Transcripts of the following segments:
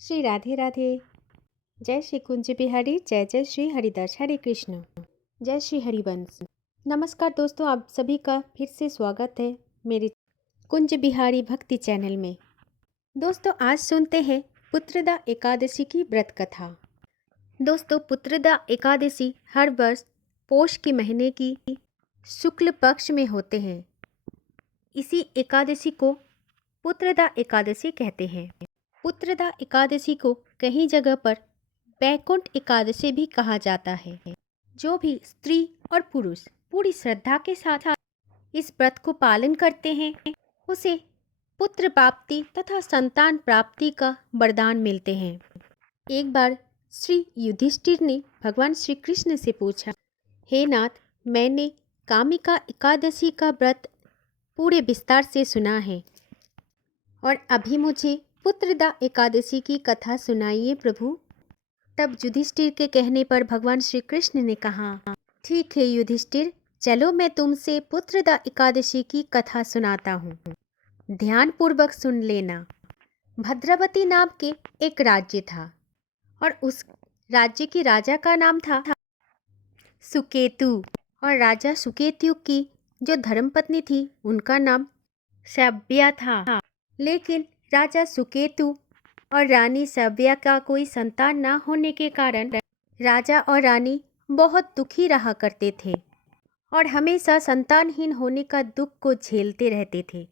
श्री राधे राधे। जय श्री कुंज बिहारी, जय जय श्री हरिदास, हरे कृष्ण, जय श्री हरिवंश। नमस्कार दोस्तों, आप सभी का फिर से स्वागत है मेरे कुंज बिहारी भक्ति चैनल में। दोस्तों, आज सुनते हैं पुत्रदा एकादशी की व्रत कथा। दोस्तों, पुत्रदा एकादशी हर वर्ष पोष के महीने की शुक्ल पक्ष में होते हैं। इसी एकादशी को पुत्रदा एकादशी कहते हैं। पुत्रदा एकादशी को कई जगह पर वैकुंठ एकादशी भी कहा जाता है। जो भी स्त्री और पुरुष पूरी श्रद्धा के साथ इस व्रत को पालन करते हैं, उसे पुत्र प्राप्ति तथा संतान प्राप्ति का वरदान मिलते हैं। एक बार श्री युधिष्ठिर ने भगवान श्री कृष्ण से पूछा, हे नाथ, मैंने कामिका एकादशी का व्रत पूरे विस्तार से सुना है और अभी मुझे पुत्रदा एकादशी की कथा सुनाइए प्रभु। तब युधिष्ठिर के कहने पर भगवान श्री कृष्ण ने कहा, ठीक है युधिष्ठिर, चलो मैं तुमसे पुत्रदा एकादशी की कथा सुनाता हूँ। ध्यान पूर्वक सुन लेना। भद्रावती नाम के एक राज्य था और उस राज्य की राजा का नाम था सुकेतु। और राजा सुकेतु की जो धर्मपत्नी थी उनका नाम सव्या था। लेकिन राजा सुकेतु और रानी सव्या का कोई संतान न होने के कारण राजा और रानी बहुत दुखी रहा करते थे और हमेशा संतानहीन होने का दुख को झेलते रहते थे।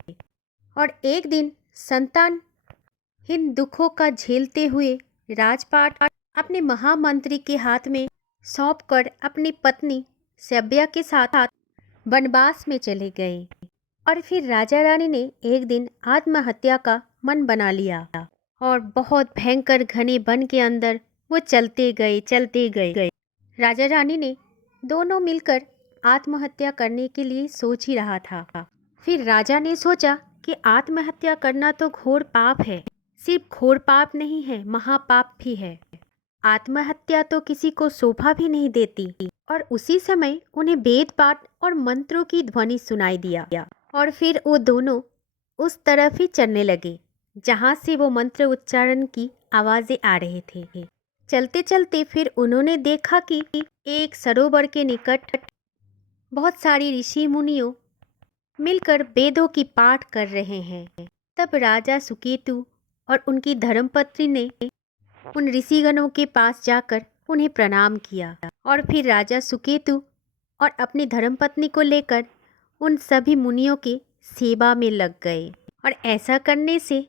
और एक दिन संतानहीन दुखों का झेलते हुए राजपाट अपने महामंत्री के हाथ में सौंपकर अपनी पत्नी सव्या के साथ वनवास में चले गए। और फिर राजा रानी ने एक दिन आत्महत्या का मन बना लिया और बहुत भयंकर घने वन के अंदर वो चलते गए। राजा रानी ने दोनों मिलकर आत्महत्या करने के लिए सोच ही रहा था। फिर राजा ने सोचा कि आत्महत्या करना तो घोर पाप है। सिर्फ घोर पाप नहीं है, महापाप भी है। आत्महत्या तो किसी को शोभा भी नहीं देती। और उसी समय उन्हें वेद पाठ और मंत्रों की ध्वनि सुनाई दिया और फिर वो दोनों उस तरफ ही चलने लगे जहाँ से वो मंत्र उच्चारण की आवाजें आ रहे थे। चलते चलते फिर उन्होंने देखा कि एक सरोवर के निकट बहुत सारी ऋषि मुनियों मिलकर वेदों की पाठ कर रहे हैं। तब राजा सुकेतु और उनकी धर्मपत्नी ने उन ऋषिगणों के पास जाकर उन्हें प्रणाम किया और फिर राजा सुकेतु और अपनी धर्मपत्नी को लेकर उन सभी मुनियों के सेवा में लग गए। और ऐसा करने से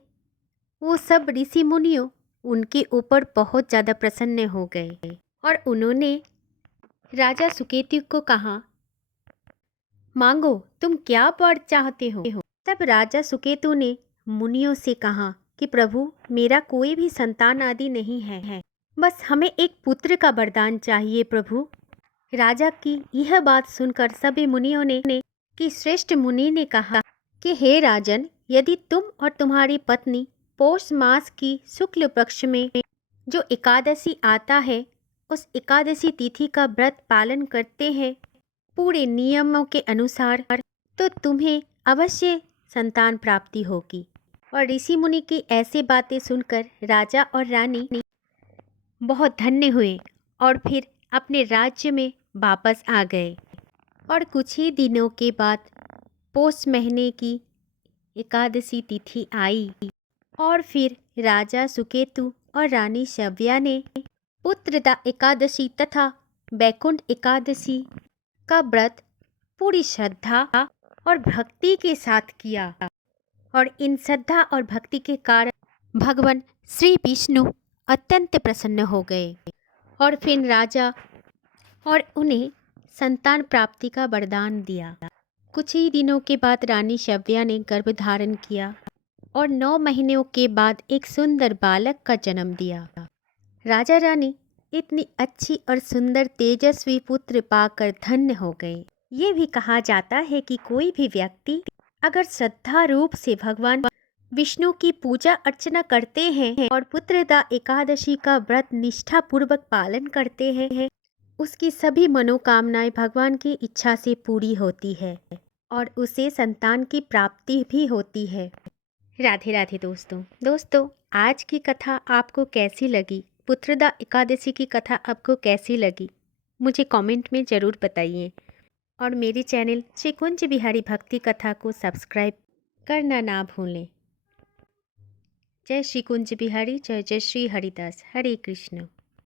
वो सब ऋषि मुनियों उनके ऊपर बहुत ज़्यादा प्रसन्न हो गए और उन्होंने राजा सुकेतु को कहा, मांगो, तुम क्या वर चाहते हो। तब राजा सुकेतु ने मुनियों से कहा कि प्रभु, मेरा कोई भी संतान आदि नहीं है, बस हमें एक पुत्र का वरदान चाहिए प्रभु। राजा की यह बात सुनकर सभी मुनियों ने कि श्रेष्ठ मुनि ने कहा कि हे राजन, यदि तुम और तुम्हारी पत्नी पौष मास की शुक्ल पक्ष में जो एकादशी आता है उस एकादशी तिथि का व्रत पालन करते हैं पूरे नियमों के अनुसार, तो तुम्हें अवश्य संतान प्राप्ति होगी। और ऋषि मुनि की ऐसी बातें सुनकर राजा और रानी बहुत धन्य हुए और फिर अपने राज्य में वापस आ गए। और कुछ ही दिनों के बाद पौष महीने की एकादशी तिथि आई और फिर राजा सुकेतु और रानी सव्या ने पुत्रदा एकादशी तथा वैकुंठ एकादशी का व्रत पूरी श्रद्धा और भक्ति के साथ किया। और इन श्रद्धा और भक्ति के कारण भगवान श्री विष्णु अत्यंत प्रसन्न हो गए और फिर राजा और उन्हें संतान प्राप्ति का वरदान दिया। कुछ ही दिनों के बाद रानी सव्या ने गर्भ धारण किया और 9 महीनों के बाद एक सुंदर बालक का जन्म दिया। राजा रानी इतनी अच्छी और सुंदर तेजस्वी पुत्र पाकर धन्य हो गए। ये भी कहा जाता है कि कोई भी व्यक्ति अगर श्रद्धा रूप से भगवान विष्णु की पूजा अर्चना करते हैं और पुत्रदा एकादशी का व्रत निष्ठा पूर्वक पालन करते हैं, उसकी सभी मनोकामनाएं भगवान की इच्छा से पूरी होती है और उसे संतान की प्राप्ति भी होती है। राधे राधे दोस्तों, आज की कथा आपको कैसी लगी? पुत्रदा एकादशी की कथा आपको कैसी लगी? मुझे कमेंट में ज़रूर बताइए। और मेरे चैनल श्री कुंज बिहारी भक्ति कथा को सब्सक्राइब करना ना भूलें। जय श्री कुंज बिहारी, जय जय श्री हरिदास, हरे कृष्ण।